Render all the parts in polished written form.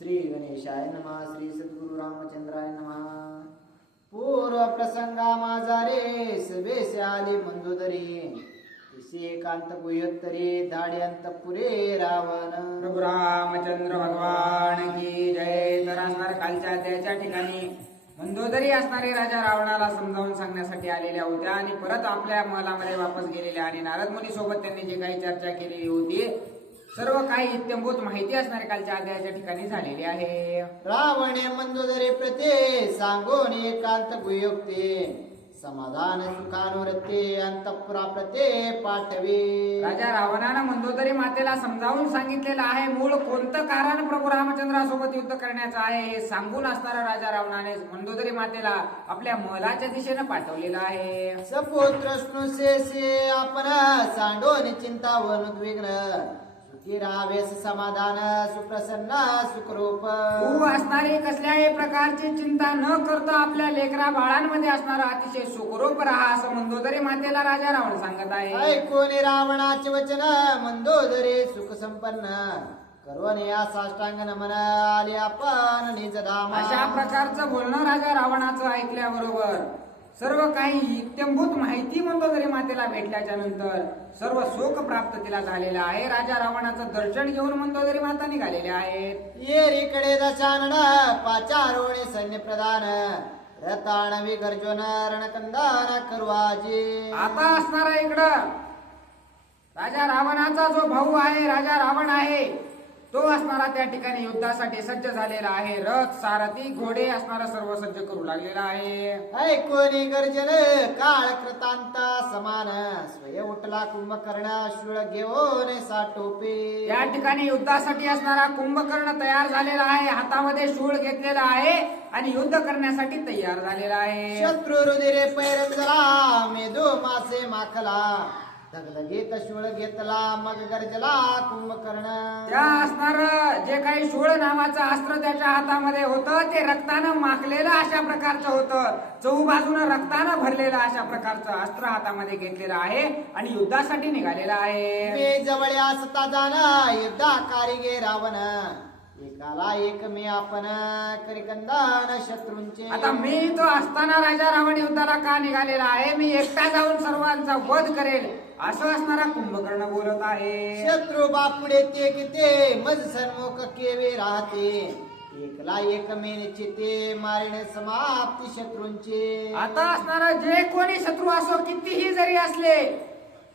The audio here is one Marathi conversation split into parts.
श्री गणेशाय नमः. श्री सद्गुरु रामचंद्राय नमः. पूर्व प्रसंगा माझा रे सभेसे आले मंदोदरी, तिसे एकांत गुह्योत्तरे धाडे अंतपुरे रावण. प्रभू रामचंद्र भगवान की जय. तर असणार कालच्या त्याच्या ठिकाणी मंदोदरी असणारे राजा रावणाला समजावून सांगण्यासाठी आलेल्या होत्या आणि परत आपल्या महलामध्ये वापस गेलेल्या आणि नारद मुनी सोबत त्यांनी जे काही चर्चा केलेली होती सर्व काही इत्यंभूत माहिती असणारे कालच्या अध्यायाच्या ठिकाणी झालेली आहे. रावणे मंदोदरी प्रते सांगून एकांत गुह्योक्ते, समाधान सुखानुरते अंतपुरा प्रते पाठवे. राजा रावणानं मंदोदरी मातेला समजावून सांगितलेलं आहे मूळ कोणतं कारण प्रभू रामचंद्रासोबत युद्ध करण्याचं आहे हे सांगून असणारा राजा रावणाने मंदोदरी मातेला आपल्या महलाच्या दिशेने पाठवलेलं आहे. सपुत्र स्नुशेषे आपण सांडोन चिंता वनुद्विग्न, सुखी राहावेस समाधान सुप्रसन्न सुखरूप. तू असणारी कसल्याही प्रकारची चिंता न करता आपल्या लेकरा बाळांमध्ये असणारा अतिशय सुखरूप राहा असं मंदोदरी मातेला राजा रावण सांगत आहे. ऐकून रावणाचे वचन मंदोदरी सुख संपन्न, करून या साष्टांग नमन आले आपण निज धाम. अशा प्रकारचं बोलणं राजा रावणाचं ऐकल्याबरोबर सर्व काही इत्यंभूत माहिती मंदोदरी मातेला भेटल्याच्या नंतर सर्व सुख प्राप्त तिला झालेलं आहे. राजा रावणाचं दर्शन घेऊन मंदोदरी माता निघालेले आहेत. येरीकडे दशानन पाचारोणे सैन्य प्रधान, रताण विगर्जन रणकंदान करवाजी. आता असणारा इकडं राजा रावणाचा जो भाऊ आहे राजा रावण आहे तो असणारा त्या ठिकाणी युद्धासाठी सज्ज झालेला आहे. रथ सारथी घोडे असणारा सर्व सज्ज करू लागलेला आहे. ऐकोनी गर्जन काळ कृतांता समान, स्वय उठला कुंभकर्ण शूळ घेऊन साटोपे. या ठिकाणी युद्धासाठी असणारा कुंभकर्ण तयार झालेला आहे. हातामध्ये शूळ घेतलेला आहे आणि युद्ध करण्यासाठी तयार झालेला आहे. शत्रू रुधिरे पैरंजला मेदो मासे माखला, धगधगीत शूळ घेतला मग गर्जला कुंभकर्ण. त्या असणार जे काही शूळ नावाचं अस्त्र त्याच्या हातामध्ये होतं ते रक्तानं माखलेलं अशा प्रकारचं होतं. चहूबाजूनं रक्तानं भरलेलं अशा प्रकारचं अस्त्र हातामध्ये घेतलेलं आहे आणि युद्धासाठी निघालेला आहे. मी जवळ असता जाना युद्धा कारिगे रावण, एकाला एक मी आपण करिकंदान शत्रूंचे. आता मी तो असताना राजा रावण युद्धाला का निघालेला आहे, मी एकटा जाऊन सर्वांचा वध करेल असं असणारा कुंभकर्ण बोलत आहे. शत्रू बापुडे ते किते मज सन्मुख केवे राहते, एकला एक मी निश्चिते मारिणे समाप्ती शत्रूंचे. आता असणारा जे कोणी शत्रू असो कितीही जरी असले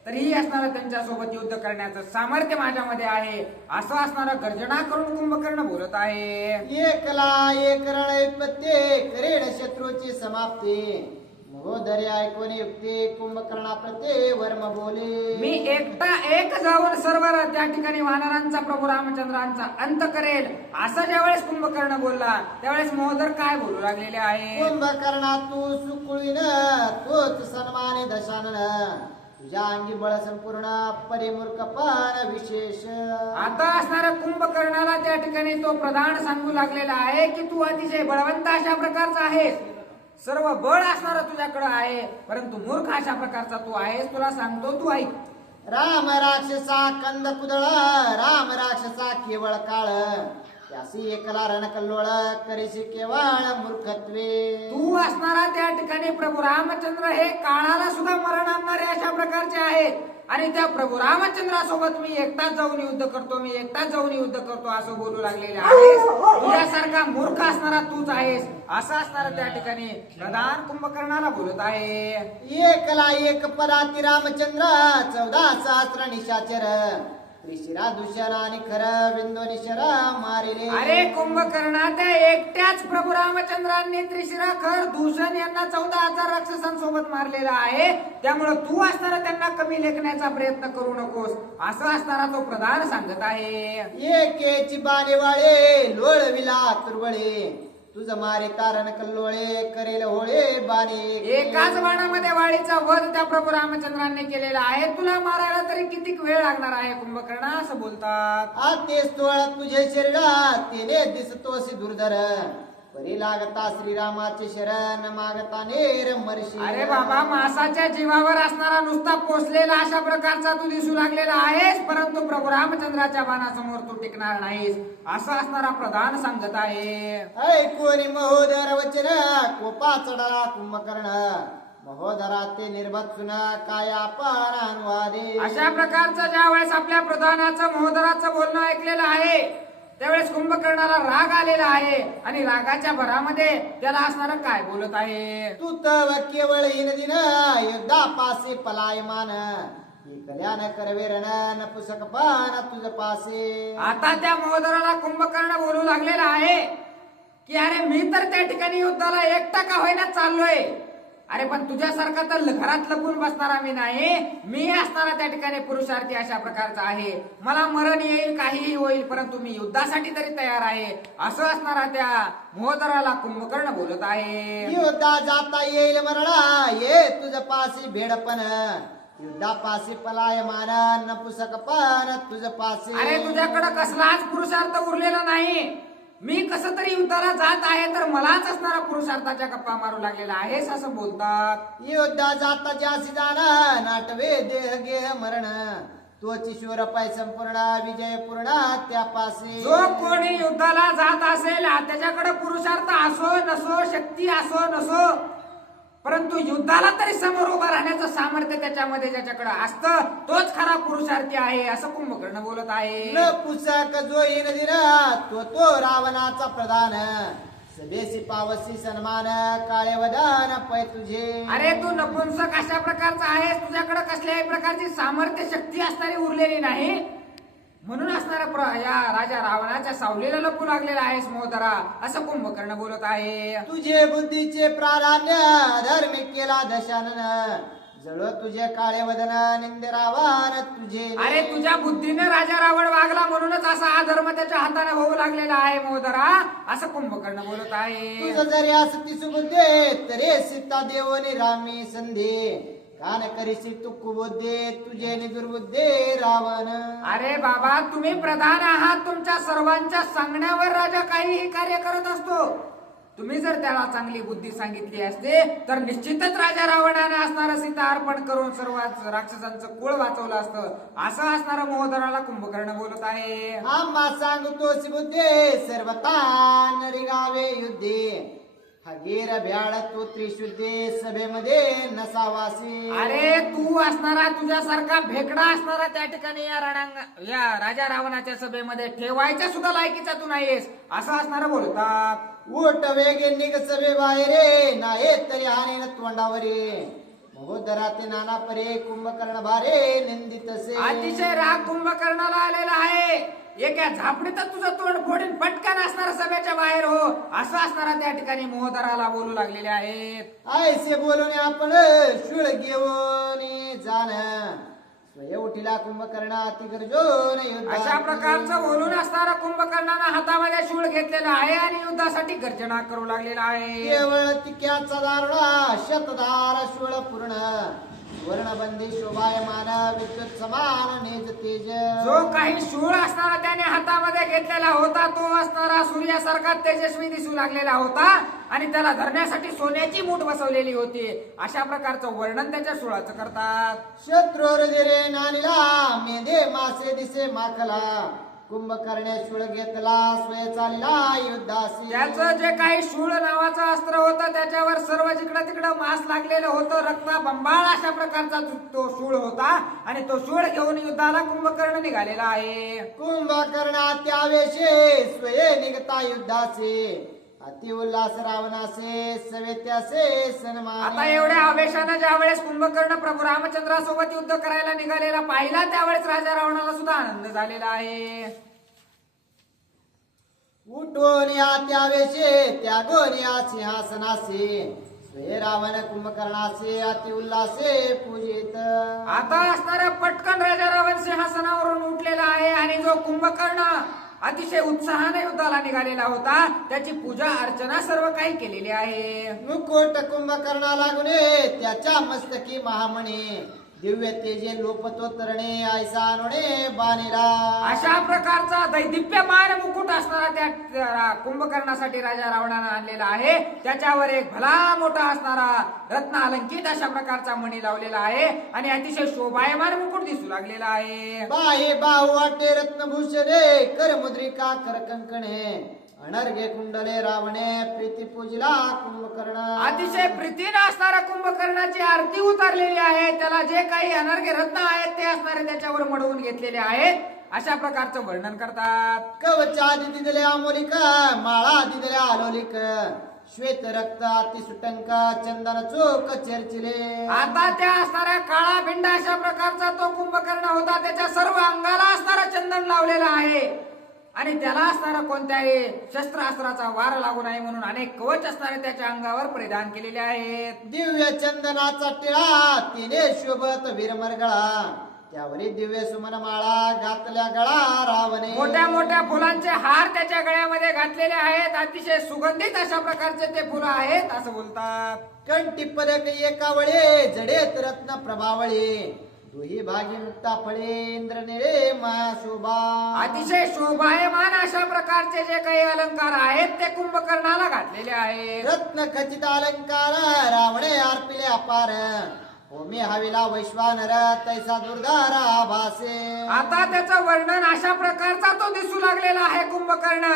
तरीही असणारा त्यांच्यासोबत युद्ध करण्याचं सामर्थ्य माझ्यामध्ये आहे असं असणारा गर्जना करून कुंभकर्ण बोलत आहे. एकला एक रणपत्ते करेड शत्रूची समाप्ती, महोदरे ऐकून युक्ती कुंभकर्णा प्रते वर्म बोले. मी एकटा एक जाऊन सर्व त्या ठिकाणी वानरांचा प्रभू रामचंद्रांचा अंत करेल असं ज्यावेळेस कुंभकर्ण बोलला त्यावेळेस महोदर काय बोलू लागलेले आहे. कुंभकर्णा तू सुकुळीन तोच सन्माने दशानन, तुझ्या अंगी बळ संपूर्ण परिमूर्खपण विशेष. आता असणाऱ्या कुंभकर्णाला त्या ठिकाणी तो प्रधान सांगू लागलेला आहे की तू अतिशय बळवंत अशा प्रकारचा आहेस, सर्व बळ असणारा तुझ्याकडे आहे परंतु मूर्ख अशा प्रकारचा तू आहेस. तुला सांगतो तू ऐक. राम राक्षसा कंद कुदळ, राम राक्षसा केवळ काळ, त्यासी एकला रणकल्लोळ करीशी केवळ मूर्खत्वे. तू असणारा त्या ठिकाणी प्रभू रामचंद्र हे काळाला सुद्धा मरण आणणारे अशा प्रकारचे आहेत आणि त्या प्रभू रामचंद्रासोबत मी एकटाच जाऊन युद्ध करतो, मी एकटाच जाऊन युद्ध करतो असं बोलू लागलेले आहेस. तुझ्यासारखा मूर्ख असणारा तूच आहेस असं असणारा त्या ठिकाणी प्रधान कुंभकर्णाला बोलत आहे. एकला एक पदाती रामचंद्र 14 सहस्र निशाचर, त्रिशिरा दुष्यन आणि खर बिंदू निशरा मारिले. अरे कुंभकर्णा त्या एकट्याच प्रभू रामचंद्रांनी त्रिशिरा खर दूषण यांना 14,000 राक्षसांसोबत मारलेला आहे. त्यामुळे तू असणारा त्यांना कमी लेखण्याचा प्रयत्न करू नकोस असं असणारा तो प्रधान सांगत आहे. एकेची बाणेवाळे लोळविला तुरवळे, तुझ मारे तारण कल्लोळे करेल होळे बाणे. एकाच बाणामध्ये वाळीचा वध त्या प्रभू रामचंद्रांनी केलेला आहे. तुला मारायला तरी किती वेळ लागणार आहे कुंभकर्णा असं बोलतात. आते स्तोळ तुझे शरीरात तिने दिसतोसी दुर्धर, परी लागता श्रीरामाचे शरण मागता नेर मर्शी. अरे बाबा, मासाच्या जीवावर असणारा नुसता पोचलेला अशा प्रकारचा तू दिसू लागलेला आहेस, परंतु प्रभू रामचंद्राच्या बाणासमोर तू टिकणार नाहीस असं असणारा प्रधान सांगत आहे. ऐकून महोदर वचन कोपा चढा कुंभकर्ण महोदरा ते निर्भत्सुन काय आपण अनुवादे. अशा प्रकारचं ज्या वेळेस आपल्या प्रधानाचं महोदराचं बोलणं ऐकलेलं आहे त्यावेळेस कुंभकर्णाला राग आलेला आहे आणि रागाच्या भरामध्ये त्याला असणारं काय बोलत आहे. तू तव केवळ दिन युद्धा पासे पलायमान कल्याण करवे रण नपुसक पान तुझ पासे. आता त्या महोदराला कुंभकर्ण बोलू लागलेला आहे की अरे मी तर त्या ठिकाणी युद्धाला एकटा का होईना चाललोय, अरे पण तुझ्यासारखा तर घरात लपून बसणारा मी नाही, मी असणारा त्या ठिकाणी पुरुषार्थी अशा प्रकारचा आहे. मला मरण येईल काहीही होईल परंतु मी युद्धासाठी तरी तयार आहे असं असणारा त्या महोदराला कुंभकर्ण बोलत आहे. युद्धा जाता येईल मरणा ये तुझ पासी भेडपण युद्धा पासी पलायमान नपुसक पान तुझ पासे. अरे तुझ्याकडे कसलाच पुरुषार्थ उरलेला नाही, मी कसं तरी युद्धाला जात आहे तर मलाच असणारा पुरुषार्थाच्या गप्पा मारू लागलेला आहेस असं बोलतात. युद्धा जाता ज्यासी जाण नाटवे देह गेह मरण तोची शूर पाय संपूर्ण विजय पूर्ण त्या पासे. जो कोणी युद्धाला जात असेल त्याच्याकडे पुरुषार्थ असो नसो, शक्ती असो नसो, परंतु युद्धाला तरी समोर उभं राहण्याचं सामर्थ्य त्याच्यामध्ये ज्याच्याकडे असतं तोच खरा पुरुषार्थी आहे असं कुंभकर्ण बोलत आहे. न पुसक जो येन दिन तो रावणाचा प्रधान सभेसी पावसी सन्मान काळे वदान पै तुझे. अरे तू नपुंसक अशा प्रकारचा आहेस, तुझ्याकडे कसल्याही प्रकारची सामर्थ्य शक्ती असणारी उरलेली नाही, म्हणून असणारा या राजा रावणाच्या सावलीला लपू लागलेला आहेस महोदरा असं कुंभकर्ण बोलत आहे. तुझे बुद्धीचे प्राधान्य धर्म केला दशानन जळ तुझे काळे वदन निंदे रावण तुझे. अरे तुझ्या बुद्धीने राजा रावण वागला म्हणूनच असा हा धर्म त्याच्या हाताने होऊ लागलेला आहे महोदरा असं कुंभकर्ण बोलत आहे. तुझं जरी असती सुबुद्धे तरी सीता देवनी रामी संधी कान करीसी तू कुबुद्धे तुझे दुर्बुद्धे रावण. अरे बाबा, तुम्ही प्रधान आहात, तुमच्या सर्वांच्या सांगण्यावर राजा काहीही कार्य करत असतो. तुम्ही जर त्याला चांगली बुद्धी सांगितली असते तर निश्चितच राजा रावणाने असणारं सीता अर्पण करून सर्व राक्षसांचं कुळ वाचवलं असतं असं असणारं महोदराला कुंभकर्ण बोलत आहे. आम्हा सांगतोस बुद्धे सर्वता नरिगावे युद्धे हगीर भ्याड तू त्रिशुद्धे सभेमध्ये नसावासी. अरे तू असणारा तुझ्यासारखा भेकडा असणारा त्या ठिकाणी या राजा रावणाच्या सभेमध्ये ठेवायच्या सुद्धा लायकीचा तू नाहीयेस असं असणारं बोलतात. उठ वेगे निघ सभे बाहेरे नाही तरी हाने तोंडावरे महोदरा ते नाना परे कुंभकर्ण भारे निंदित से. अतिशय राग कुंभकर्णाला आलेला आहे. एका झापडीतच तुझं तोंड फोडून पटकन असणारा सभेच्या बाहेर हो असं असणारा त्या ठिकाणी महोदराला बोलू लागलेले आहेत. ऐसे बोलून आपण शूळ घेऊन जाण स्वय उठिला कुंभकर्ण अति गर्जोन. अशा प्रकारचं बोलून असणारा कुंभकर्णानं हातामध्ये शूळ घेतलेला आहे आणि युद्धासाठी गर्जना करू लागलेला आहे. केवळ तिक्याचा दारुणा शतधार शूळ पूर्ण वर्णबंदी शोभायमान विद्युत समान नेज तेज. जो काही शूळ असणारा त्याने हातामध्ये घेतलेला होता तो असणारा सूर्यासारखा तेजस्वी दिसू लागलेला होता आणि त्याला धरण्यासाठी सोन्याची मूठ बसवलेली होती. अशा प्रकारचं वर्णन त्याच्या शूळाचं करतात. शत्रूर दिरे नानीला मेधे मासे दिसे माखला कुंभकर्णे शूळ घेतला स्वय चालला युद्धासी. त्याचं जे काही शूळ नावाचं अस्त्र होतं त्याच्यावर सर्व जिकडं तिकडं मांस लागलेलं होतं, रक्त बंबाळ अशा प्रकारचा तो शूळ होता आणि तो शूळ घेऊन युद्धाला कुंभकर्ण निघालेला आहे. कुंभकर्णा त्यावेशे स्वय निघता युद्धाचे अति उल्हास रावणासे सवेत्यासे सन्मान. आता एवढ्या आवेशानं ज्या वेळेस कुंभकर्ण प्रभू रामचंद्रासोबत युद्ध करायला निघालेला पाहिला त्यावेळेस राजा रावणाला सुद्धा आनंद झालेला आहे. उठून या त्यावेशे त्यागोन या सिंहासनासे स्वय रावण कुंभकर्णासे अति उल्हासे पूजित. आता असणारा पटकन राजा रावण सिंहासनावरून उठलेला आहे आणि जो कुंभकर्ण अतिशय उत्साहाने युद्धाला निघालेला होता त्याची पूजा अर्चना सर्व काही केलेली आहे. मुकुट कुंभकर्णा लागून त्याच्या मस्तकी महामणी दिव्य तेजे लोपतो तरणे ऐसा अनुणे बाणीला. अशा प्रकारचा दैदिप्यमान मुकुट असणारा त्या कुंभकर्णासाठी राजा रावणानं आणलेला आहे. त्याच्यावर एक भला मोठा असणारा रत्न अलंकित अशा प्रकारचा मणी लावलेला आहे आणि अतिशय शोभायमान मुकुट दिसू लागलेला आहे. बाहे बाहू वाटे रत्नभूषणे कर मुद्रिका कर कंकणे अनर्घे कुंडले रावणे प्रीती पूजिला कुंभकर्ण. अतिशय प्रीतीने असणारा कुंभकर्णाची आरती उतारलेली आहे. त्याला जे काही अनर्घ्य रत्न आहेत ते असणारे त्याच्यावर मडवून घेतलेले आहेत. अशा प्रकारचं वर्णन करतात. कवचा दिदिले अमोलिक माळा दिदिले आलोलिक श्वेत रक्त अतिसुटंक चंदन चोक चर्चिले. आता त्या असणाऱ्या काळा भिंड अशा प्रकारचा तो कुंभकर्ण होता. त्याच्या सर्व अंगाला असणारा चंदन लावलेला आहे आणि त्याला असणारा कोणत्याही शस्त्रास्त्राचा वार लागू नये म्हणून अनेक कवच असणारे त्याच्या अंगावर परिधान केलेले आहेत. दिव्य चंदनाचा टिळा तिने शोभत विरमरगळा त्यावरी दिव्य सुमन माळा घातल्या गळा रावणे. मोठ्या मोठ्या फुलांचे हार त्याच्या गळ्यामध्ये घातलेले आहेत. अतिशय सुगंधित अशा प्रकारचे ते फुलं आहेत असं बोलतात. कंठी पदक एकावळे जडेत रत्न प्रभावळे दुही भागी मुक्ता फळे इंद्रनिळे माया शोभा. अतिशय शोभायमान अशा प्रकारचे जे काही अलंकार आहेत ते कुंभकर्णाला घातलेले आहेत. रत्न खचित अलंकार रावणे अर्पिले अपार ओमी हविला वैश्वानर तैसा दुर्धार आभासे. आता त्याचं वर्णन अशा प्रकारचा तो दिसू लागलेला आहे कुंभकर्ण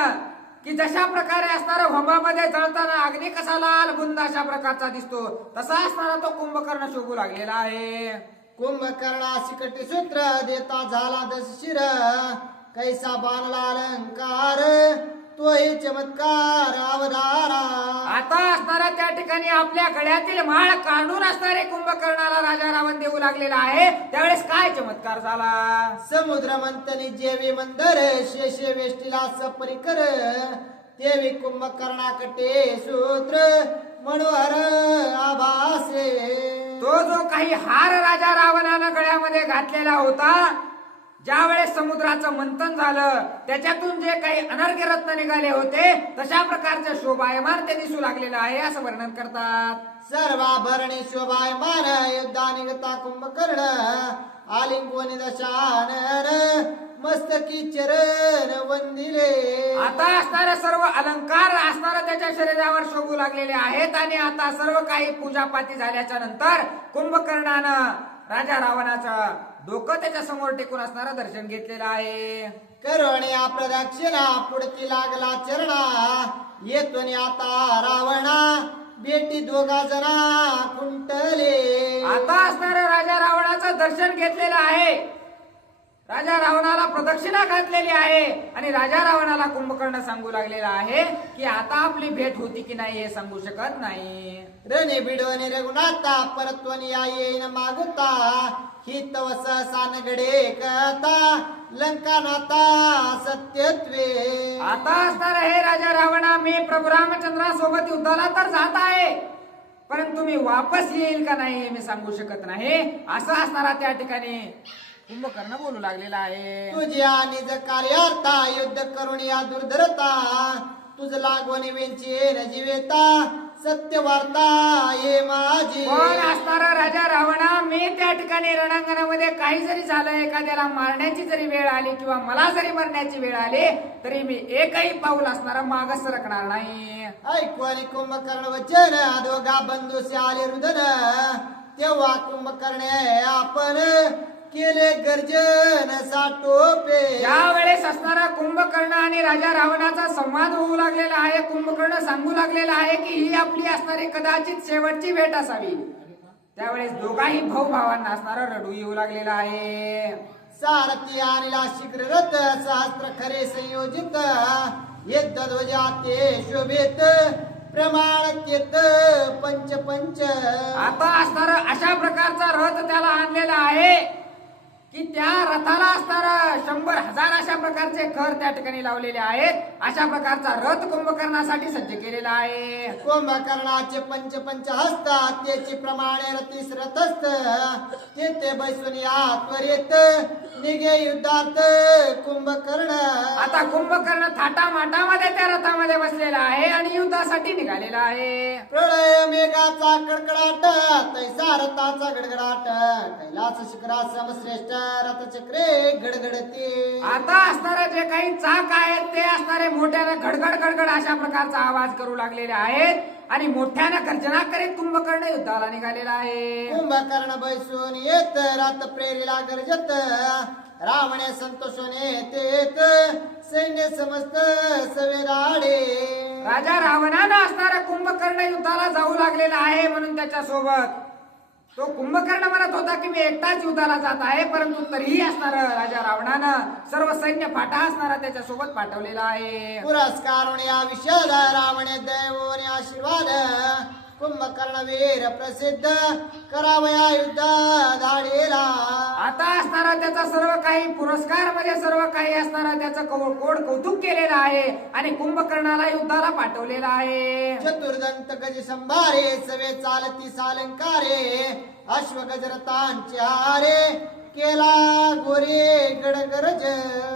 की जशा प्रकारे असणारा होमामध्ये जळताना अग्नी कसा लाल बुंद अशा प्रकारचा दिसतो तसा असणारा तो कुंभकर्ण शोभू लागलेला आहे. कुंभकर्णा शिकटी सूत्र देता झाला दस शिर कैसा बाणला अलंकार तोही चमत्कार अवधारा. आता असणारा त्या ठिकाणी आपल्या गळ्यातील माळ काढून असणारे कुंभकर्णाला राजा रावण देऊ लागलेला आहे. त्यावेळेस काय चमत्कार झाला. समुद्र मंथनी जेवी मंदर शेषे वेष्टीला सपरिकर तेवी कुंभकर्णाकटे सूत्र मनोहर आभासे. तो जो काही हार राजा रावणानं गळ्यामध्ये घातलेला होता ज्या वेळेस समुद्राचं मंथन झालं त्याच्यातून जे काही अनर्घ्य रत्न निघाले होते तशा प्रकारचे शोभायमान ते दिसू लागलेलं आहे असं वर्णन करतात. सर्वाभरणी शोभायमान युद्धा निघता कुंभकर्ण आलिंगोनी दशानन मस्तकी चरण वंदिले. आता असणारे सर्व अलंकार असणारे त्याच्या शरीरावर शोभू लागलेले आहेत आणि आता सर्व काही पूजापाती झाल्याच्या नंतर कुंभकर्णानं राजा रावणाचं डोकं त्याच्या समोर टेकून असणारं दर्शन घेतलेलं आहे. करुण्या प्रदक्षिणा पुढती लागला चरणा येतो आता रावणा बेटी दोघा जना कुंटले. आता असणाऱ्या राजा रावणाचं दर्शन घेतलेलं आहे. राजा रावणाला प्रदक्षिणा घातलेली आहे आणि राजा रावणाला कुंभकर्ण सांगू लागलेला आहे की आता आपली भेट होती की नाही हे सांगू शकत नाही. रणे बिडवणे रघुनाथा परत्वनी येईन मागुता ही तव सहसान गडे कथा लंका नाथा सत्यत्वे. आता असणारा हे राजा रावणा मी प्रभू रामचंद्रासोबत युद्धाला तर जात आहे परंतु मी वापस येईल का नाही हे मी सांगू शकत नाही असं असणारा त्या ठिकाणी कुंभकर्ण बोलू लागलेला आहे. तुझ्या निज कार्यार्था युद्ध करून या दुर्धरता तुझ लागवणी वेंची न जीवेता सत्य वार्ता ये माझी. कोण असणारा राजा रावणा मी त्या ठिकाणी रणांगणामध्ये काही जरी झालं एखाद्याला मारण्याची जरी वेळ आली किंवा मला जरी मरण्याची वेळ आली तरी मी एकही पाऊल असणारा मागच सरकणार नाही. ऐकू आणि कुंभकर्ण वचन दोघा बंधूसे आले रुदन तेव्हा कुंभकर्ण आपण केले गर्जन साटोपे. या वेळेस असणारा कुंभकर्ण आणि राजा रावणाचा संवाद होऊ लागलेला आहे. कुंभकर्ण सांगू लागलेला आहे की ही आपली असणारी कदाचित शेवटची भेट असावी. त्यावेळेस दोघाही भाऊ भावांना असणारा रडू येऊ लागलेला आहे. सारथी आणला शीघ्र रथ सहस्त्र खरे संयोजित युद्ध ध्वजा ते शोभित प्रमाण तेत पंच पंच. आता असणारा अशा प्रकारचा रथ त्याला आणलेला आहे की त्या रथाला असणार 100,000 अशा प्रकारचे खर त्या ठिकाणी लावलेले आहेत. अशा प्रकारचा रथ कुंभकर्णासाठी सज्ज केलेला आहे. कुंभकर्णाचे पंच हसतात त्याची प्रमाणे रतीस रथस्थ ते बैसून या त्वरित निघे युद्धार्थ कुंभकर्ण. आता कुंभकर्ण थाटामाटामध्ये त्या रथामध्ये बसलेला आहे आणि युद्धासाठी निघालेला आहे. प्रलय मेघाचा कडकडाट तैसा रथाचा गडगडाट कैलास शिखरा समश्रेष्ठ रथचक्रे गडगडते. आता असणारे जे काही चाक आहेत ते असणारे मोठ्याने घडघड घडघड अशा प्रकारचा आवाज करू लागलेले आहेत आणि मोठ्याने गर्जना करीत कुंभकर्ण युद्धाला निघालेला आहे. कुंभकर्ण बैसून येत रथ प्रेरीला गरजत रावणे संतोषोने येत सैन्य समस्त सवेराडे. राजा रावणानं असणारा कुंभकर्ण युद्धाला जाऊ लागलेला आहे म्हणून त्याच्या सोबत तो कुंभकर्ण म्हणत होता की मी एकटाच युद्धाला जात आहे, परंतु तरीही असणार राजा रावणानं सर्व सैन्य फाटा असणारा त्याच्या सोबत पाठवलेला आहे. पुरस्कार विषद रावणे दैवोने आशीर्वाद कुंभकर्ण वीर प्रसिद्ध करावया युद्ध धाडीला. आता असणारा त्याचा सर्व काही पुरस्कार म्हणजे सर्व काही असणारा त्याचं कोड कौतुक केलेलं आहे आणि कुंभकर्णाला युद्धाला पाठवलेला आहे. चतुर्दंत गज संभारे सवे चालती सालंकारे अश्व गजरतांचे हारे केला गोरे गडगरज.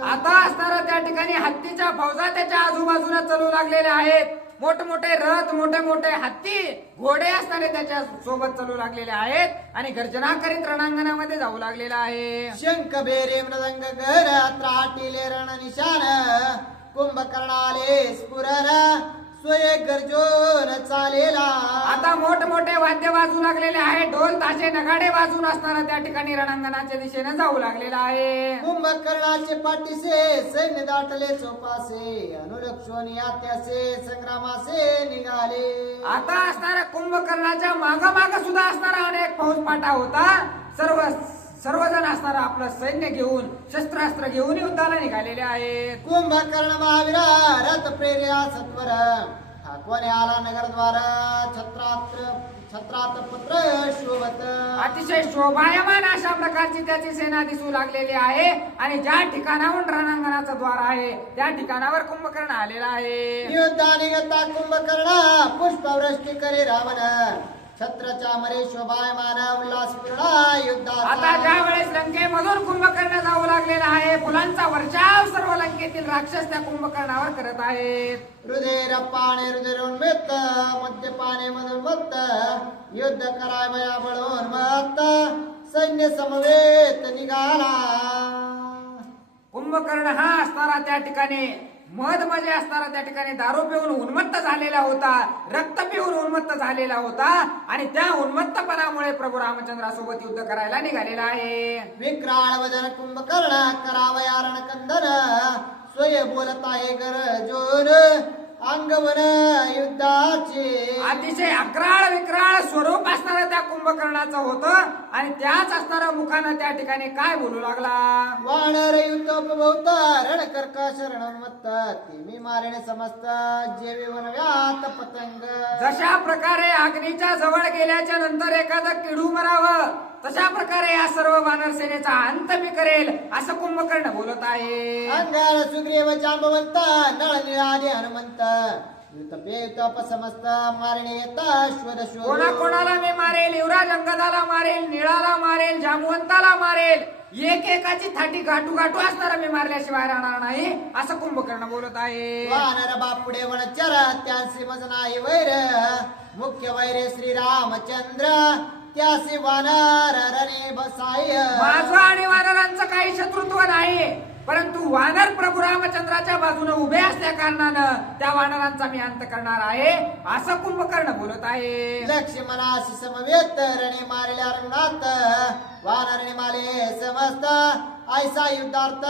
आता असणारा त्या ठिकाणी हत्तीच्या फौजा त्याच्या आजूबाजूला चालू लागलेल्या आहेत. मोठमोठे रथ मोठे मोठे हत्ती घोडे असणारे त्याच्या सोबत चालू लागलेले आहेत आणि गर्जना करीत रणांगणामध्ये जाऊ लागलेला आहे. शंख बेरे मृदंग घर त्राटिले रण निशान कुंभकर्णाले स्फुरन स्वये गर्जोन चालेला. आता मोठमोठे वाद्य वाजू लागलेले आहे. ढोल ताशे नगाडे वाजून असणारा त्या ठिकाणी रणांगणाच्या दिशेने जाऊ लागलेला आहे. कुंभकर्णाचे पाठीसे सैन्य दाटले चोपासे अनुलक्षोन यात्यासे संग्रामासे निघाले. आता असणारा कुंभकर्णाच्या माग माग सुद्धा असणारा अनेक फौज पाटा होता. सर्वजण असणारा आपलं सैन्य घेऊन शस्त्रास्त्र घेऊन युद्धाला निघालेले आहेत. कुंभकर्ण महावीरा रथ प्रेर्या सत्वर ठाकवणे आला नगरद्वार छत्रात पत्र शोभत. अतिशय शोभायमान अशा प्रकारची त्याची सेना दिसू लागलेली आहे आणि ज्या ठिकाणाहून रणांगणाचं द्वार आहे त्या ठिकाणावर कुंभकर्ण आलेला आहे. युद्धा निघता कुंभकर्ण पुष्पवृष्टी करे रावण छत्रच्या मरे शोभायमान उल्हासपूर्ण युद्धाचा. आता ज्या वेळेस लंकेमधून कुंभकर्ण जाऊ लागलेला आहे फुलांचा वर्षाव सर्व लंकेतील राक्षस त्या कुंभकर्णावर करत आहेत. हृदय पाणे हृदयोन्मेत मद्यपाने मधुन्मत्त युद्ध कराय मया बळोन्मत्त सैन्य समवेत निघाला. कुंभकर्ण हा असणारा त्या ठिकाणी मध मजे असणारा त्या ठिकाणी दारू पिऊन उन्मत्त झालेला होता, रक्त पिऊन उन्मत्त झालेला होता आणि त्या उन्मत्तपणामुळे प्रभू रामचंद्रासोबत युद्ध करायला निघालेला आहे. विक्राळ वदन कुंभकर्ण करावया रणकंदन स्वय बोलत आहे गरजोर अंगवन युद्धाचे. अतिशय अक्राळ विक्राळ स्वरूप असणारं त्या कुंभकर्णाचं होतं आणि त्याच असणाऱ्या मुखानं त्या ठिकाणी काय बोलू लागला. वानर युद्धोपभूत रणकर्कश रणोन्मत्त तिमी मारणे समस्त जेवी वनव्यात पतंग. जशा प्रकारे अग्नीच्या जवळ गेल्याच्या नंतर एखादं किडू मरावं तशा प्रकारे या सर्व वानर सेनेचा अंत मी करेल असं कुंभकर्ण बोलत आहे. अंगार सुग्रीव जांबवंत नळ निळाले हनुमंत युतप समस्त मारणे येता शोध शोध. कोणा कोणाला मी मारेल, युवराज अंगदाला मारेल, निळाला मारेल, जांबवंताला मारेल, एकेकाची थाटी गाठू गाठू असणारा मी मारल्याशिवाय राहणार नाही असं कुंभकर्ण बोलत आहे. वानर बापुडे वनचर त्यांसी मज नाही वैर मुख्य वैरे श्रीरामचंद्र त्यासी वानर रणे बसाय. माझं आणि वानरांचं काही शत्रुत्व नाही, परंतु वानर प्रभू रामचंद्राच्या बाजूने उभे असल्या कारणानं त्या वानरांचा मी अंत करणार आहे असं कुंभकर्ण बोलत आहे. लक्ष्मणाशी समवेत रणे मारल्या रंगणात वानरणे माले समस्त ऐसा युद्धार्थ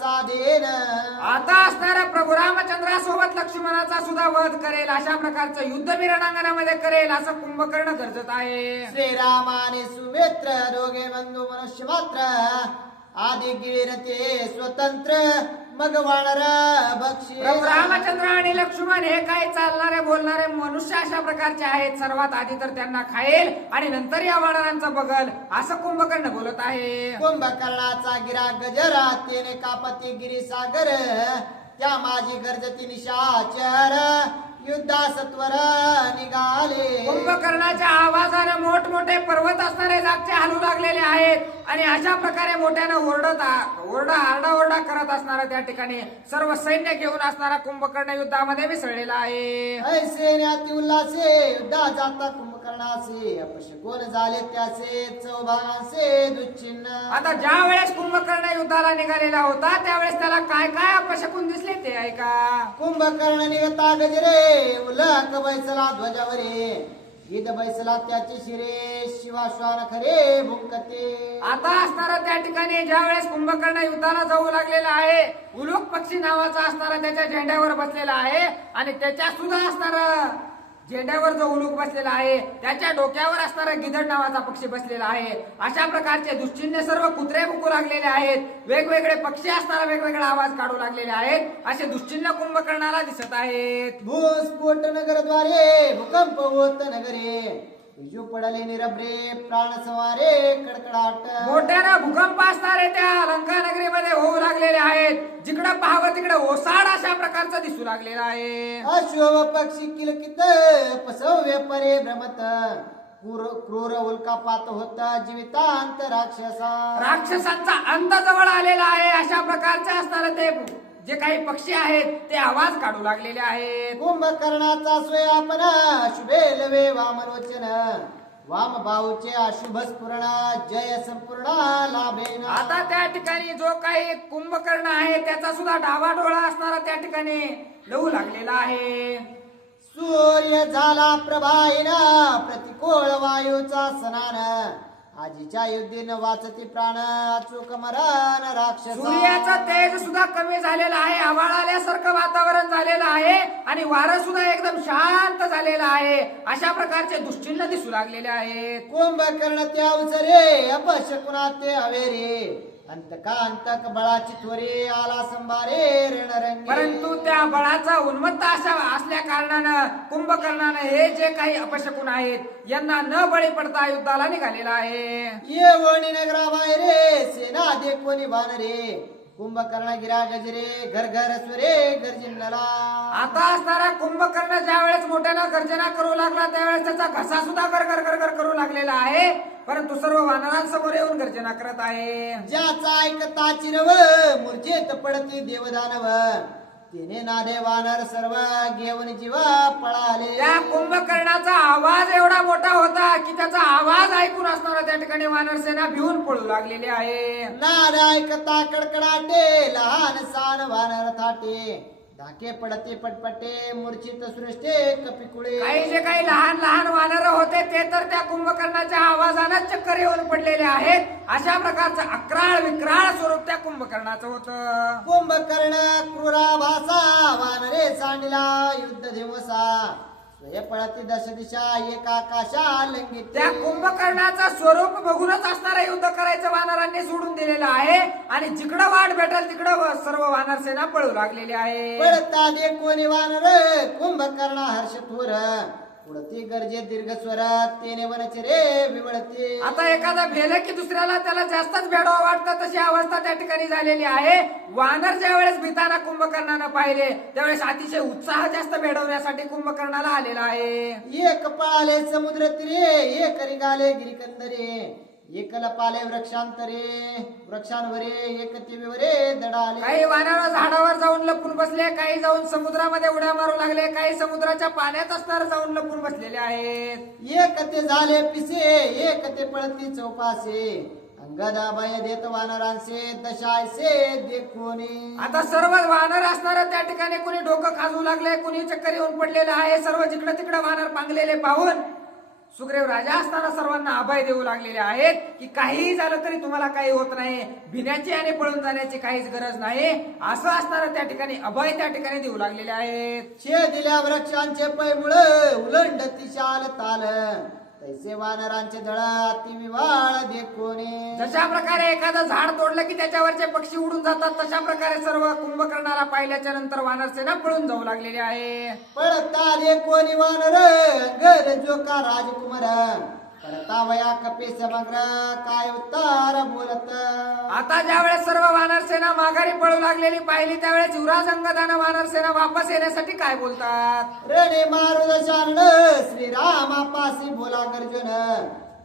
साधेन. आता असणाऱ्या प्रभू रामचंद्रासोबत लक्ष्मणाचा सुद्धा वध करेल अशा प्रकारचं युद्ध मी रणांगणामध्ये करेल असं कुंभकर्ण गरजत आहे. श्रीराम आणि सुमित्र दोघे बंधू मनुष्य मात्र आदि गिरते स्वतंत्र मग वानर बक्षी. प्रभू रामचंद्र रामचंद्र आणि लक्ष्मण हे काही चालणारे बोलणारे मनुष्य अशा प्रकारचे आहेत. सर्वात आधी तर त्यांना खाईल आणि नंतर या वानरांचं बघल, असं कुंभकर्ण बोलत आहे. कुंभकर्णाचा गिरा गजरा तेने कापती गिरीसागर त्या माझी गर्जती निशाचर युद्धा सत्वर निघाले. कुंभकर्णाच्या आवाजाने मोठमोठे पर्वत असणारे जागचे हलू लागलेले आहेत आणि अशा प्रकारे मोठ्यानं आरडाओरडा करत असणारा त्या ठिकाणी सर्व सैन्य घेऊन असणारा कुंभकर्ण युद्धामध्ये मिसळलेला आहे. ऐसे न्याती उल्हासे युद्धा जाता कुंभकर्णाचे अपशकुन झाले त्याचे चौभागांचे दुश्चिन्ह. आता ज्या वेळेस कुंभकर्ण युद्धाला निघालेला होता त्यावेळेस त्याला काय काय अपशकुन दिसले ते ऐका. कुंभकर्ण निघता गजरे उलक बैसला ध्वजावरे गिद बैसला त्याचे शिरे शिवाश्वान खरे भुंकते. आता असणारा त्या ठिकाणी ज्या वेळेस कुंभकर्ण युद्धाला जाऊ लागलेला आहे, उलूक पक्षी नावाचा असणारा त्याच्या झेंड्यावर बसलेला आहे आणि त्याच्या सुद्धा असणारा झेंड्यावर जो उलूक बसलेला आहे त्याच्या डोक्यावर असणारा गिधड नावाचा पक्षी बसलेला आहे. अशा प्रकारचे दुश्चिन्ह सर्व कुत्रे भुकू लागलेले आहेत. वेगवेगळे पक्षी असणारा वेगवेगळा आवाज काढू लागलेले आहेत. असे दुश्चिन्ह कुंभकर्णाला दिसत आहेत. भूस्फोट नगरद्वारे भूकंप होत नगरे बिजू पडले निरभ्रे प्राण सवारे कडकडाट. मोठ्यानं भूकंप असणारे त्या लंका नगरीमध्ये होऊ लागलेले आहेत. जिकडं पाहावं तिकडे ओसाड अशा प्रकारचं दिसू लागलेलं आहे. अश्व पक्षी किलकित पसव्य परे भ्रमत क्रूर उल्कापात होता जीवितांत राक्षसांचा अंत जवळ आलेला आहे. अशा प्रकारचे असणारे ते जे काही पक्षी आहेत ते आवाज काढू लागलेले आहेत. कुंभकर्णाचा स्वयापना शुभे लवे वामलोचन वाम भाऊचे अशुभ स्फुरण जय संपूर्ण लाभेन. आता त्या ठिकाणी जो काही कुंभकर्ण आहे त्याचा सुद्धा डावा डोळा असणारा त्या ठिकाणी लहू लागलेला आहे. सूर्य झाला प्रभाईना प्रतिकूळ वायूचा सनान आजीच्या युद्धीन वाचती प्राण अचूक मरण राक्षस. सूर्याचं तेज सुद्धा कमी झालेलं आहे. आभाळ आल्यासारखं वातावरण झालेलं आहे आणि वारं सुद्धा एकदम शांत झालेलं आहे. अशा प्रकारचे दुश्चिन्ह दिसू लागलेले आहेत. कुंभकर्ण त्या उचरे अपशकुना ते हवेरे अंतक बळाची त्वरे आला संभारे रणरंगी. परंतु त्या बळाचा उन्मत्त अशा असल्या कारणानं कुंभकर्णानं हे जे काही अपशकुन आहेत यांना न बळी पडता युद्धाला निघालेला आहे. ये वणी नगरा बाहेरे सेना दे कोणी बानरे कुंभकर्ण गिरा गजरे घर घर सुरे गर्जिनला. आता असणारा कुंभकर्ण ज्या वेळेस मोठ्यानं गर्जना करू लागला त्यावेळेस त्याचा घसा सुद्धा गरगर करू लागलेला आहे. परंतु सर्व वानरांसमोर येऊन गर्जना करत आहे. ज्याचा ऐकता चिरव मूर्छेत पडते देवदानव तिने नादे वानर सर्व घेऊन जीवा पळाले. त्या कुंभकर्णाचा आवाज एवढा मोठा होता की त्याचा आवाज ऐकून असणारा त्या ठिकाणी वानर सेना भिवून पळू लागलेली आहे. नाद ऐकता कडकडाटे लहान सान वानर थाटे धाके पडते पटपटे मूर्छित सृष्टे कपिकुळे. काही जे काही लहान लहान वानर होते ते तर त्या कुंभकर्णाच्या आवाजानं चक्कर येऊन पडलेले आहेत. अशा प्रकारचं अक्राळ विक्राळ स्वरूप त्या कुंभकर्णाचं होतं. कुंभकर्ण क्रूरा भासा वानरे सांडला युद्ध दिवसा पळती दश दिशा एका आकाशा लंगित. त्या कुंभकर्णाचं स्वरूप बघूनच असणारं युद्ध करायचं वानरांनी सोडून दिलेलं आहे आणि जिकडं वाट भेटेल तिकडं सर्व वानर सेना पळू लागलेली आहे. पळता दे कोणी वानर कुंभकर्णा हर्ष थोर उडती गरजे दीर्घ स्वरात तेने वनचे रे विवळते. आता एखादा भेल की दुसऱ्याला त्याला जास्तच भेडावा वाटतं तशी अवस्था त्या ठिकाणी झालेली आहे. वानर ज्या वेळेस भीताना कुंभकर्णानं पाहिले त्यावेळेस अतिशय उत्साह जास्त भेडवण्यासाठी कुंभकर्णाला आलेला आहे. एक पळाले समुद्र तीरे एक रिगाले गिरिकंदरे एक लपाले वृक्षांवरे एक तिवीवरे दडाले. काही वानर झाडावर जाऊन लपून बसले, काही जाऊन समुद्रामध्ये उड्या मारू लागले, काही समुद्राच्या पाण्यात असणार जाऊन लपून बसलेले आहेत. एक ते झाले पिसे एक ते पळती चौपासे अंगदाबाई देत वानरांचे दशायसे देखोनी. आता सर्व वानर असणार त्या ठिकाणी कुणी डोकं खाजवू लागले, कुणी चक्कर येऊन पडलेलं आहे. सर्व जिकडे तिकडे वानर पांगलेले पाहून सुग्रीव राजा असताना सर्वांना अभय देऊ लागलेले आहेत की काहीही झालं तरी तुम्हाला काही होत नाही, भिण्याची आणि पळून जाण्याची काहीच गरज नाही, असं असणारं त्या ठिकाणी अभय त्या ठिकाणी देऊ लागलेले आहेत. शे दिल्या वृक्षांचे पैमुळ उलंडती शाल ताल तैसे वानरांचे दळा ती विवाळ देखोने. जशा प्रकारे एखादं झाड तोडलं की त्याच्यावरचे पक्षी उडून जातात, तशा प्रकारे सर्व कुंभकर्णाला पाहिल्याच्या नंतर वानरसेना पळून जाऊ लागलेली आहे. पळताले कोणी वानर गरजो का राजकुमार. पळता वया कपे समग्र काय उत्तर बोलत. आता ज्यावेळेस सर्व वानरसेना माघारी पळू लागलेली पाहिली त्यावेळेस युवराज अंगदानं वानरसेना वापस येण्यासाठी काय बोलतात. रणे मारुद शारण श्रीरामापासी बोला गर्जुन.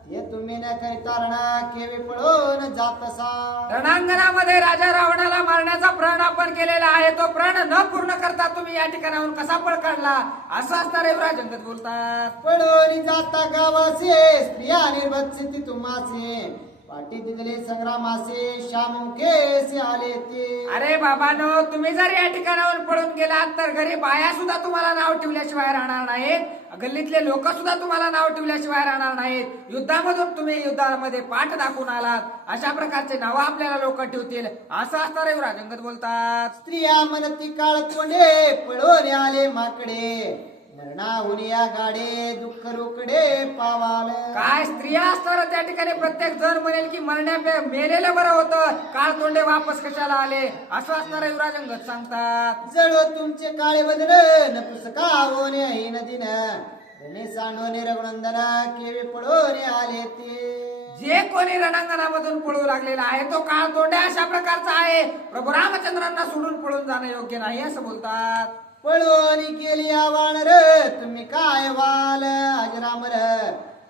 हे तुम्ही न करिता रण केवी पळून जातसा. रणांगणामध्ये राजा रावणाला मारण्याचा प्रण आपण केलेला आहे, तो प्रण न पूर्ण करता तुम्ही या ठिकाणाहून कसा पळ काढला असं असणारे युवराज अंगद बोलतात. पळून जाता गावासे स्त्रिया निर्भत्सिती तुम्हासे. पाठी दिले संग्रामासे श्यामुखेसे आले ते. अरे बाबानो, तुम्ही जर या ठिकाणाहून पळून गेलात तर घरी बाया सुद्धा तुम्हाला नाव ठेवल्याशिवाय राहणार नाहीत, गल्लीतले लोक सुद्धा तुम्हाला नाव ठेवल्याशिवाय राहणार नाहीत. युद्धामधून तुम्ही युद्धामध्ये पाठ दाखवून आलात, अशा प्रकारचे नाव आपल्याला लोक ठेवतील असं असणारे युवराज अंगद बोलतात. स्त्रिया म्हणती काळ कोंडे पळून आले माकडे. मरणाहून या गाडे दुःख रोकडे पावाल. काय स्त्रिया असणार त्या ठिकाणी प्रत्येक जण म्हणेल की मरण्या मेलेलं बरं होतं, काळ तोंडे वापस कशाला आले असं असणारे युवराज अंगद सांगतात. जळो तुमचे काळे बदन पुसका होणे ही नदीन. रणे सांडोने रघुनंदन केवे पळून आले ते. जे कोणी रणांगणामधून पळू लागलेला आहे तो काळ तोंडे अशा प्रकारचा आहे. प्रभू रामचंद्रांना सोडून पळून जाणं योग्य नाही असं बोलतात. पळून गेली वानर तुम्ही काय वाल अजरामर.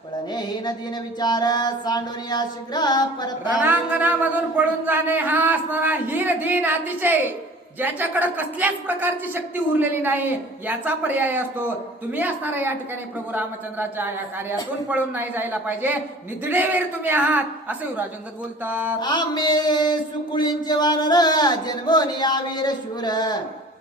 पळणे ही नदीन विचार सांडून या शीघ्र परत. रणांगणामधून पळून जाणे हा असणारा हीन दीन अतिशय, ज्याच्याकडे कसल्याच प्रकारची शक्ती उरलेली नाही, याचा पर्याय असतो. तुम्ही असणारा या ठिकाणी प्रभू रामचंद्राच्या या कार्यातून पळून नाही जायला पाहिजे. निधडेवीर तुम्ही आहात असं युवराज अंगद बोलतात. आम्ही सुकुळींचे वानर जन्मोनी आवीर शूर.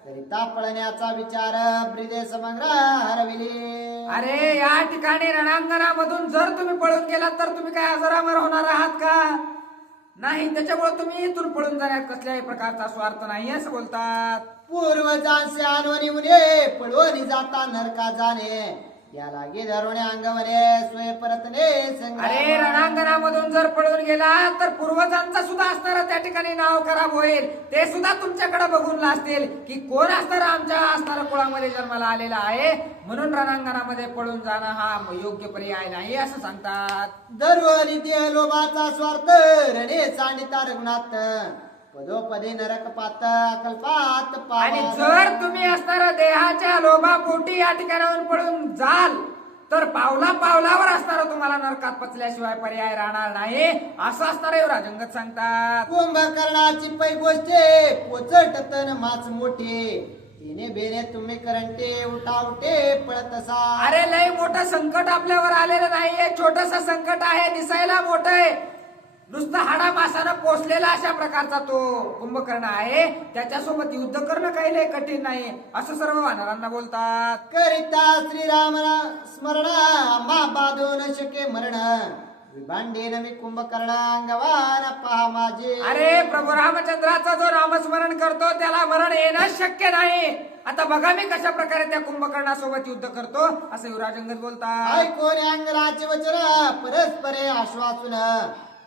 करिता पळण्याचा विचार ब्रिदे समग्र हरविले. अरे या ठिकाणी रणांगणामधून जर तुम्ही पळून गेलात तर तुम्ही काय अजरामर होणार आहात का? नाही, त्याच्यामुळे तुम्ही इथून पळून जाण्यात कसल्याही प्रकारचा स्वार्थ नाही असं बोलतात. पूर्वजांचे आणवणी उन्हे पळवणी जाता नरका जाणे. या लागे धरवणे अंगवणे सोय परतणे संग्राम. अरे रणांगणामधून जर पळून गेला तर पूर्वजांचा सुद्धा असणारा त्या ठिकाणी नाव खराब होईल. ते सुद्धा तुमच्याकडे बघून लाजतील की कोण असणारा आमच्या असणाऱ्या कुळामध्ये जन्माला आलेला आहे, म्हणून रणांगणामध्ये पळून जाणं हा योग्य पर्याय नाही असं सांगतात. दरवली ते लोभाचा स्वार्थ रणे सांडिता रघुनाथ. पदोपदे नरक पात अकल्पात आणि जर तुम्ही असणारा देहाच्या लोभापोटी या ठिकाणाहून पळून जाल तर पावला पावलावर असणारा तुम्हाला नरकात पचल्याशिवाय पर्याय राहणार नाही असं असणारे युवराज अंगद सांगतात. कुंभकर्णाची पै गोष्टे पोचट तन माच मोठे. तिने बेने तुम्ही करंटे उठावटे पळत असा. अरे लय मोठं संकट आपल्यावर आलेलं नाहीये, छोटस संकट आहे, दिसायला मोठं आहे, नुसतं हाडा मासानं पोचलेला अशा प्रकारचा तो कुंभकर्ण आहे. त्याच्यासोबत युद्ध करणं काही लय कठीण नाही असं सर्व वानरांना बोलतात. करिता श्रीराम स्मरण आम्हा बाधून शके मरण. विभांडेन मी कुंभकर्ण अंगवान पहा माझे. अरे प्रभू रामचंद्राचा जो नामस्मरण करतो त्याला मरण येणं शक्य नाही. आता बघा मी कशा प्रकारे त्या कुंभकर्णासोबत युद्ध करतो असं युवराज अंगद बोलतात. ऐकून अंगराचे वचन परस्परे आश्वासून.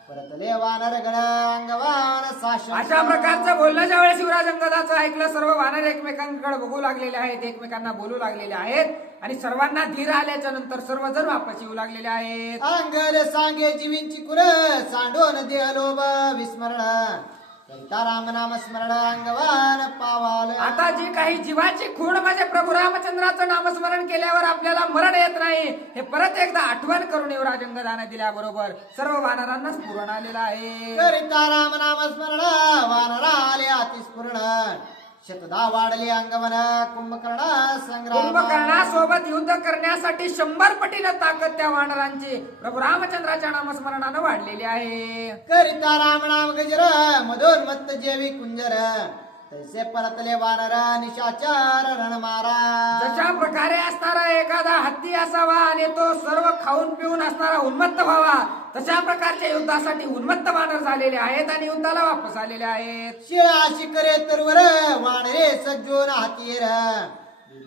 परतले वानर गण अंगवान साश. अशा प्रकारचं बोलणं ज्यावेळेस शिवराज अंगदाचं ऐकलं, सर्व वानर एकमेकांकडे बघू लागलेले आहेत, एकमेकांना बोलू लागलेले आहेत आणि सर्वांना धीर आल्याच्या नंतर सर्वजण वापस येऊ लागलेले आहेत. अंगल सांगे जीवींची कुर सांडोन देह लोभ विस्मरण. करिता राम नाम स्मरण अंगवान पावाल. आता जी काही जीवाची खूण म्हणजे प्रभू रामचंद्राचं नामस्मरण केल्यावर आपल्याला मरण येत नाही, हे परत एकदा आठवण करून युवराज अंगदाने दिल्याबरोबर सर्व वानरांना स्फुरण आलेलं आहे. करिता राम नाम स्मरण वानरा आले अतिस्फुरण. शतदा वाढले अंगवन कुंभकर्ण संग्राम. कुंभकर्णासोबत युद्ध करण्यासाठी 100 पटीनं ताकद त्या वानरांची प्रभू रामचंद्राच्या नामस्मरणानं वाढलेली आहे. करिता राम नाम गजर मधोन्मत्त जेवी कुंजर. तैसे परतले वानर निशाचार रणमारा. जशा प्रकारे असणारा एखादा हत्ती असावा आणि तो सर्व खाऊन पिऊन असणारा उन्मत्त व्हावा, तशा प्रकारच्या युद्धासाठी उन्मत्त वानर झालेले आहेत आणि युद्धाला वापस आलेले आहेत. शिळा शिखरे तरवर वानरे सज्जोन हातीर.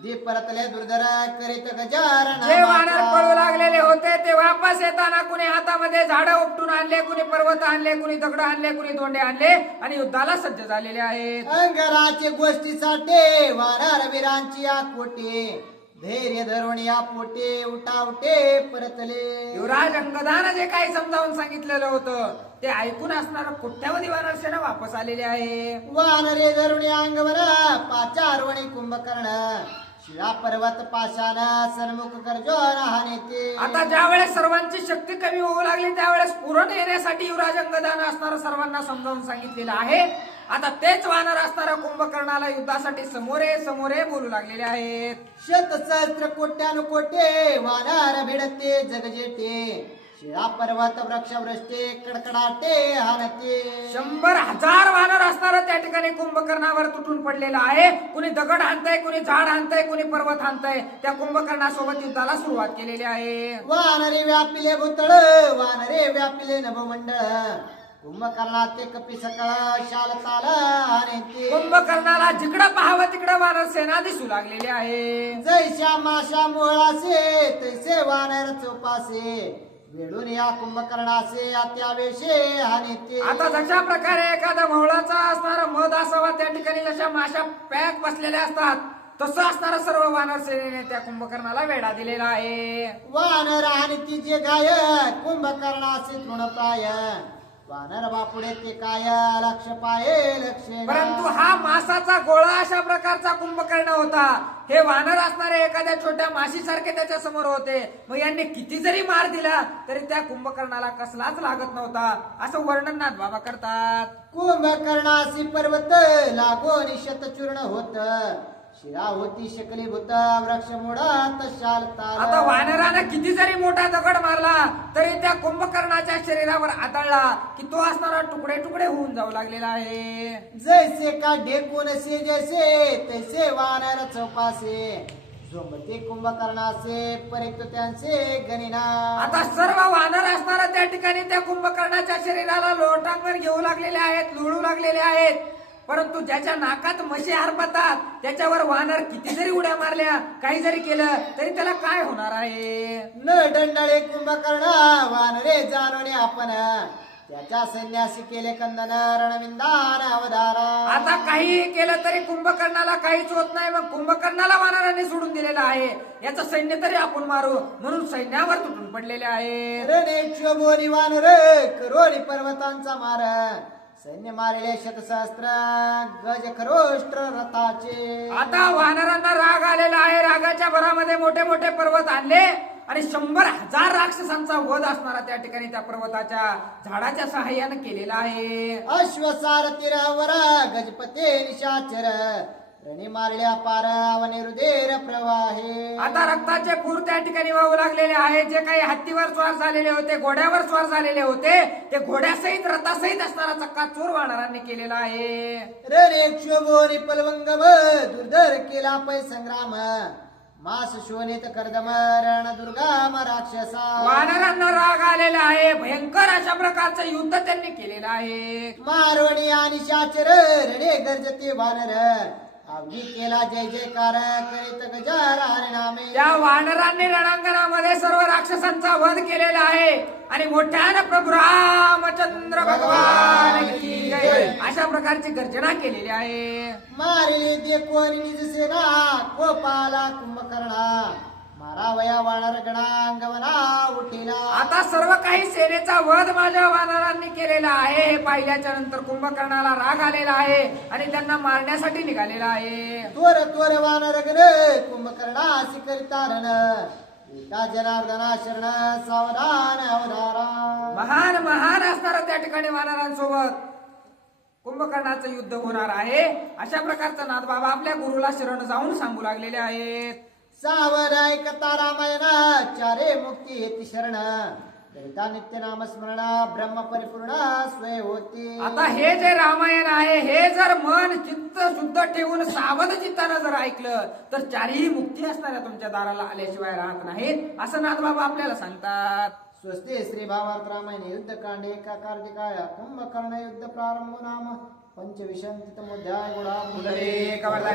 बुद्धी परतले दुर्धर करीत गजानन जे वानर मात्रा. पळू लागलेले होते ते वापस येताना कुणी हातामध्ये झाडं उपटून आणले, कुणी पर्वत आणले, कुणी दगड आणले, कुणी दोंडे आणले आणि युद्धाला सज्ज झालेले आहेत. अंगराचे गोष्टीसाठी वानर वीरांची आकोटे धैर्य धरून या पोटे उठावटे परतले. युवराज अंगदानं जे काही समजावून सांगितलेलं होतं ते ऐकून असणार कोट्यावधी वानर सेना वापस आलेले आहे. वानरे धरून अंगवर पाचारवणी कुंभकर्ण शिळा पर्वत पाशान सन्मुख कर्जोन हा नेते. आता ज्या वेळेस सर्वांची शक्ती कमी होऊ लागली त्यावेळेस पूर्ण येण्यासाठी युवराज अंगदानं असणारं सर्वांना समजावून सांगितलेलं आहे. आता तेच वानर असणारा कुंभकर्णाला युद्धासाठी समोरे समोरे बोलू लागलेले आहेत. शतसहस्त्र कोट्यानुकोटे वानर भिडते जगजेटे शिळा पर्वत वृक्ष वृष्टे कडकडाटे हानते. 100,000 वानर असणारा त्या ठिकाणी कुंभकर्णावर तुटून पडलेला आहे. कुणी दगड आणतंय, कुणी झाड आणतंय, कुणी पर्वत आणतंय. त्या कुंभकर्णासोबत युद्धाला सुरुवात केलेली आहे. वानरे व्यापिले भूतळ वानरे व्यापिले नभमंडळ कुंभकर्णाचे कपी सकळ शाल ताल हानेते. कुंभकर्णाला जिकडं पाहावं तिकडं वानर सेना दिसू लागलेली आहे. जैशा माशा मोळासे तैसे वानर चौपासे वेडून या कुंभकर्णाचे अत्यावेशे हानेते. आता जशा प्रकारे एखादा मवळाचा असणारा मध असावा त्या ठिकाणी जशा माशा पॅक बसलेल्या असतात तसं असणारा सर्व वानर सेनेने त्या कुंभकर्णाला वेढा दिलेला आहे. वानर आणि तिचे गाय कुंभकर्णाचे तृणप्राय वानर बापुडे ते काय लक्ष पाये लक्ष. परंतु हा मासाचा गोळा अशा प्रकारचा कुंभकर्ण होता. हे वानर असणारे एखाद्या छोट्या माशीसारखे त्याच्या समोर होते. मग यांनी किती जरी मार दिला तरी त्या कुंभकर्णाला कसलाच लागत नव्हता असं वर्णन नाथबाबा करतात. कुंभकर्णासी पर्वत लागोन शतचूर्ण होत शिळा होती शकली भूत वृक्ष मोडात शाल ताल. आता वानरानं किती जरी मोठा दगड मारला तरी त्या कुंभकर्णाच्या शरीरावर आदळला की तो असणारा तुकडे तुकडे होऊन जाऊ लागलेला आहे. जैसे का ढेकून से जैसे तैसे वानर चौपासे झोंबते कुंभकर्णाचे परित त्यांचे गणिना. आता सर्व वानर असणारा त्या ठिकाणी त्या कुंभकर्णाच्या शरीराला लोटांगण घेऊ लागलेले आहेत, लुळू लागलेले आहेत. परंतु ज्याच्या नाकात म्हशी हरपतात त्याच्यावर वानर किती जरी उड्या मारल्या काही जरी केलं तरी त्याला काय होणार आहे. न दंडळे कुंभकर्ण वानरे जाणवणे आपण त्याच्या सैन्यासी केले कंदन रणविंदान अवधारा. आता काही केलं तरी कुंभकर्णाला काहीच होत नाही. मग कुंभकर्णाला वानरांनी सोडून दिलेलं आहे. याचं सैन्य तरी आपण मारू म्हणून सैन्यावर तुटून पडलेले आहे. रणेक्षोभोनी वानर करोडी पर्वतांचा मार सैन्य मारले शतसहस्त्र गज खरोष्ट्र रथाचे. आता वानरांना राग आलेला आहे. रागाच्या भरामध्ये मोठे मोठे पर्वत आणले आणि 100,000 राक्षसांचा वध असणारा त्या ठिकाणी त्या पर्वताच्या झाडाच्या सहाय्याने केलेला आहे. अश्वसारथी रावर गजपते निशाचर रणी मारल्या पार अवनिरुदेर प्रवाहे. आता रक्ताचे पूर त्या ठिकाणी वाहू लागलेले आहेत. जे काही हत्तीवर स्वार झालेले होते, घोड्यावर स्वार झालेले होते, ते घोड्यासहित रथासहित असणारा चक्का चोर वानरांनी केलेला आहे. रणेक्षोभोनी पलवंगम दुर्धर केला पै संग्राम मास शोनित कर्दम रण दुर्गाम राक्षसा. वानरांना राग आलेला आहे. भयंकर अशा प्रकारचं युद्ध त्यांनी केलेलं आहे. मारवणी आणि शाचर रणे गर्जते वानर अवघी केला जय जयकार करीत गजार हरिनामे. त्या वानरांनी रणांगणामध्ये सर्व राक्षसांचा वध केलेला आहे आणि मोठ्यानं प्रभू रामचंद्र भगवान की जय अशा प्रकारची गर्जना केलेली आहे. मारले दे कोणी निज सेना कोपाला कुंभकर्णा मारावया वानर गणा अंगवना उठिला. आता सर्व काही सेनेचा वध माझ्या वानरांनी केलेला आहे. हे पाहिल्याच्या नंतर कुंभकर्णाला राग आलेला आहे आणि त्यांना मारण्यासाठी निघालेला आहे. त्वर त्वर वानर गण कुंभकर्णा करिता रण एका जनार्दना शरण सावधान अवधारा. महान महान असणारा त्या ठिकाणी वानरांसोबत कुंभकर्णाचं युद्ध होणार आहे. अशा प्रकारचा नाथबाबा आपल्या गुरुला शरण जाऊन सांगू लागलेले आहेत. सावर ऐकता रामायणा चारे मुक्ती येती शरण करिता नित्य नाम स्मरण ब्रह्म परिपूर्ण स्वय होती. आता हे जे रामायण आहे हे जर मन चित्त शुद्ध ठेवून सावध चित्तानं जर ऐकलं तर चारही मुक्ती असणाऱ्या तुमच्या दाराला आल्याशिवाय राहत नाहीत असं नाथबाबा आपल्याला सांगतात. स्वस्ते श्री भावार्थ रामायण युद्ध कांडे एका कार्तिकाय कुंभकर्ण युद्ध प्रारंभ नाम पंचविंशतितमोऽध्याय गुणा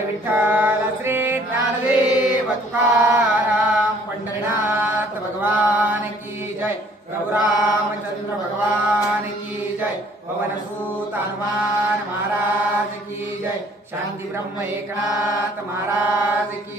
विठ्ठल श्री ज्ञानदेव तुकाराम पंढरीनाथ भगवान की जय प्रभु रामचंद्र भगवान की जय पवनसूत हनुमान महाराज की जय शांती ब्रह्म एकनाथ महाराज की